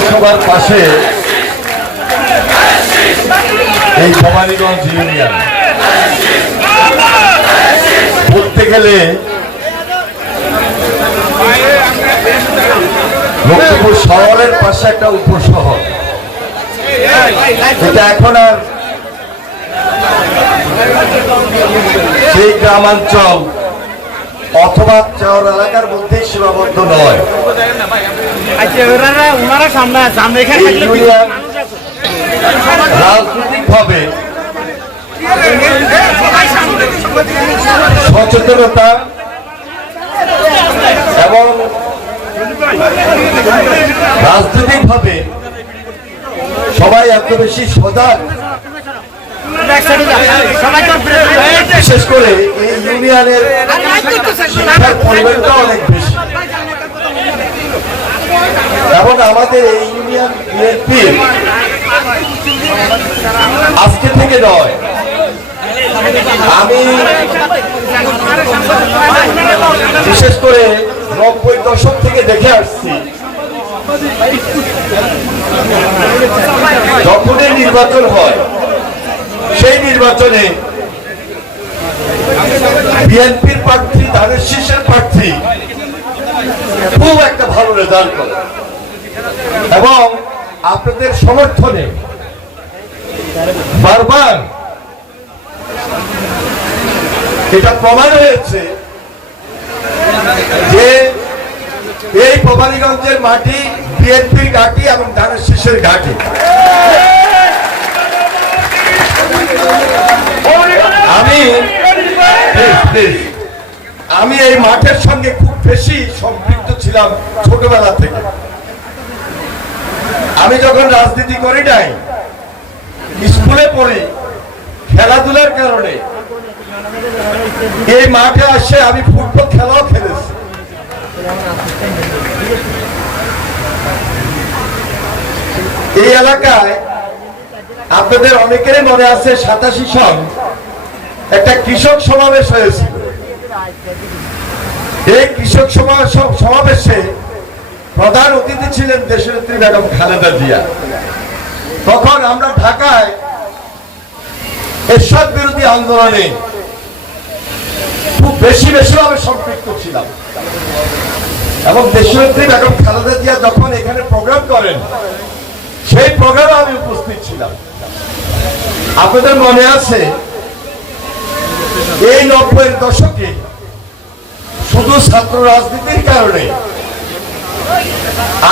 পৌরসভার পাশে এই ভবানীগঞ্জ ইউনিয়ন। বলতে গেলে লক্ষ্মীপুর শহরের পাশে একটা উপশহর। এটা এখন আর সেই গ্রামাঞ্চল অথবা চাওয়ার এলাকার মধ্যেই সীমাবদ্ধ নয়। আচ্ছা রাজনৈতিকভাবে সচেতনতা এবং রাজনৈতিকভাবে সবাই এত বেশি সজাগ বিশেষ করে এই ইউনিয়নের পরিমাণটা অনেক বেশি। এবং আমাদের এই ইউনিয়ন বিএনপি আজকে থেকে নয়। আমি বিশেষ করে নব্বই দশক থেকে দেখে আসছি। যখনই নির্বাচন হয় সেই নির্বাচনে বিএনপির প্রার্থী ধানের শীর্ষের প্রার্থী খুব একটা ভালো রেজাল্ট করে। এবং আপনাদের সমর্থনে বারবার এটা প্রমাণ হয়েছে যে এই ভবানীগঞ্জের মাটি বিএনপির ঘাটি এবং ধানের শীর্ষের ঘাটি। আমি. আমি এই মাঠের সঙ্গে খুব বেশি সম্পৃক্ত ছিলাম ছোটবেলা থেকে আমি যখন রাজনীতি করি নাই, স্কুলে পড়ি, খেলাধুলার কারণে, এই মাঠে আসে আমি ফুটবল খেলাও খেলেছি এই এলাকায় আপনাদের অনেকেরই মনে আছে সাতাশি সন একটা কৃষক সমাবেশ হয়েছিল। এই কৃষক সমাবেশে প্রধান অতিথি ছিলেন দেশনেত্রী বেগম খালেদা জিয়া। তখন আমরা ঢাকায় এরশাদ বিরোধী আন্দোলনে খুব বেশি বেশি ভাবে সম্পৃক্ত ছিলাম। এবং দেশনেত্রী বেগম খালেদা জিয়া যখন এখানে প্রোগ্রাম করেন সেই প্রোগ্রামে আমি উপস্থিত ছিলাম। আপনাদের মনে আছে, এই নব্বইয়ের দশকে শুধু ছাত্র রাজনীতির কারণে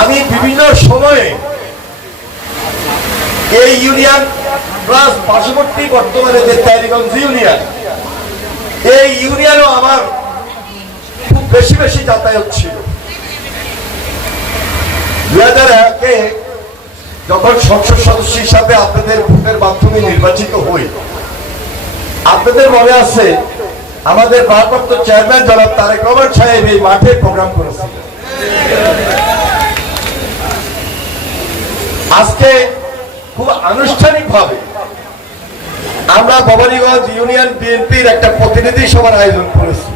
আমি বিভিন্ন সময়ে এই ইউনিয়ন প্লাস পার্শ্ববর্তী বর্তমানে যে তাইরিগঞ্জ ইউনিয়ন, এই ইউনিয়নও আমার খুব বেশি বেশি যাতায়াত ছিল। দুই হাজার একে যখন সংসদ সদস্য হিসাবে আপনাদের ভোটের মাধ্যমে নির্বাচিত হই, আপনাদের মনে আছে আমাদের ভারপ্রাপ্ত চেয়ারম্যান জনাব তারেক রহমান সাহেব এই মাঠে প্রোগ্রাম করেছিলেন? আজকে খুব আনুষ্ঠানিক ভাবে আমরা ভবানীগঞ্জ ইউনিয়ন বিএনপির একটা প্রতিনিধি সভার আয়োজন করেছি।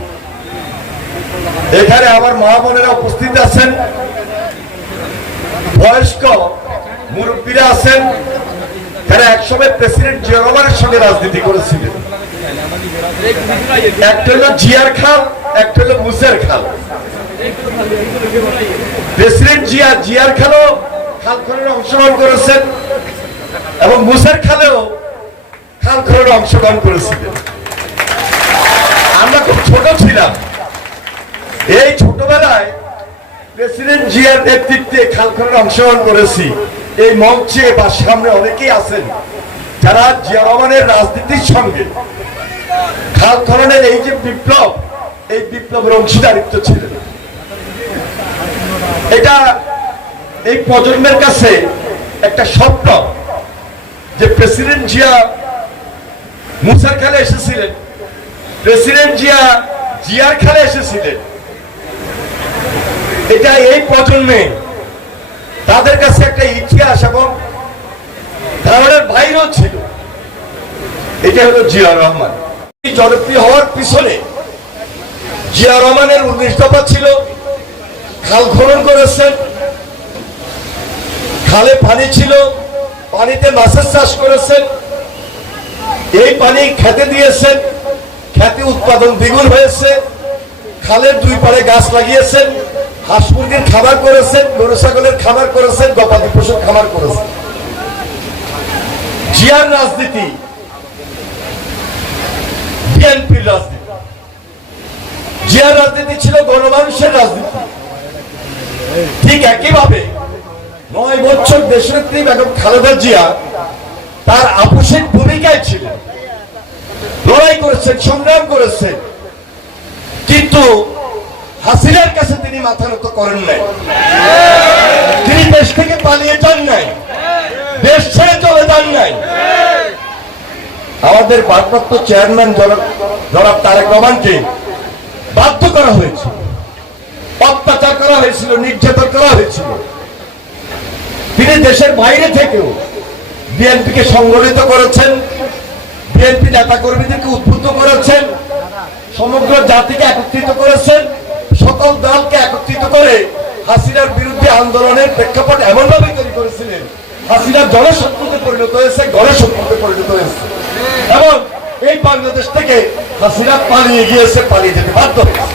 এখানে আমার মা বোনেরা উপস্থিত আছেন। বয়স্ক মুরব্বীরা আছেন যারা একসময় প্রেসিডেন্ট জিয়া সঙ্গে রাজনীতি করেছিলেন। একটা হলো জিয়ার খাল, একটা হলো মুসের খাল। প্রেসিডেন্ট জিয়া জিয়ার খালও খাল খননে অংশগ্রহণ করেছেন এবং মুসের খালেও খাল খননে অংশগ্রহণ করেছিলেন। আমরা খুব ছোট ছিলাম। এই ছোটবেলায় প্রেসিডেন্ট জিয়ার নেতৃত্বে খাল খননে অংশগ্রহণ করেছি। এই মঞ্চে বা সামনে অনেকেই আছেন, যারা জিয়া রহমানের রাজনীতির সঙ্গে খাল খননের এই যে বিপ্লব, এই বিপ্লবের অংশীদারিত্ব ছিলেন। এটা এই প্রজন্মের কাছে একটা স্বপ্ন যে প্রেসিডেন্ট জিয়া মুসার খালে এসেছিলেন, প্রেসিডেন্ট জিয়া জিয়ার খালে এসেছিলেন। এটা এই প্রজন্মে তাদের কাছে একটা ধারণের ছিল। এটা হলো জিয়া রহমান। জনপ্রিয় হওয়ার পিছনে জিয়া রহমানের উনিশ দফা ছিল। খাল খনন করেছেন। খালে পানি ছিল। পানিতে মাছের চাষ করেছেন। এই পানি খেতে দিয়েছেন। খেতে উৎপাদন দ্বিগুণ হয়েছে। খালের দুই পারে গাছ লাগিয়েছেন। হাঁস মুরগির খাবার করেছেন। গরু, ছাগলের খাবার করেছেন। গবাদি পশুর খাবার করেছেন। জিয়ার রাজনীতি, বিএনপির রাজনীতি। জিয়ার রাজনীতি ছিল গণমানুষের রাজনীতি। ঠিক একইভাবে নয় বছর দেশনেত্রী বেগম খালেদা জিয়া তার আপোষের ভূমিকায় ছিলেন লড়াই করেছেন, সংগ্রাম করেছেন। কিন্তু হাসিনার কাছে তিনি মাথা নত করেন নাই। তিনি দেশ থেকে পালিয়ে যান নাই। দেশ ছেড়ে চলে যান নাই। আমাদের ভারপ্রাপ্ত চেয়ারম্যান জনাব তারেক রহমানকে বাধ্য করা হয়েছিল। অত্যাচার করা হয়েছিল, নির্যাতন করা হয়েছিল। তিনি দেশের বাইরে থেকেও বিএনপিকে সংগঠিত করেছেন, বিএনপি নেতা কর্মীদেরকে উদ্বুদ্ধ করেছেন, সমগ্র জাতিকে একত্রিত করেছেন, সকল দলকে একত্রিত করে হাসিনার বিরুদ্ধে আন্দোলনের প্রেক্ষাপট এমনভাবে তৈরি করেছিলেন হাসিনার শত্রুতে পরিণত হয়েছে গণশত্রুতে পরিণত হয়েছে। এবং এই বাংলাদেশ থেকে হাসিনা পালিয়ে গিয়েছে, পালিয়ে যেতে বাধ্য হয়েছে।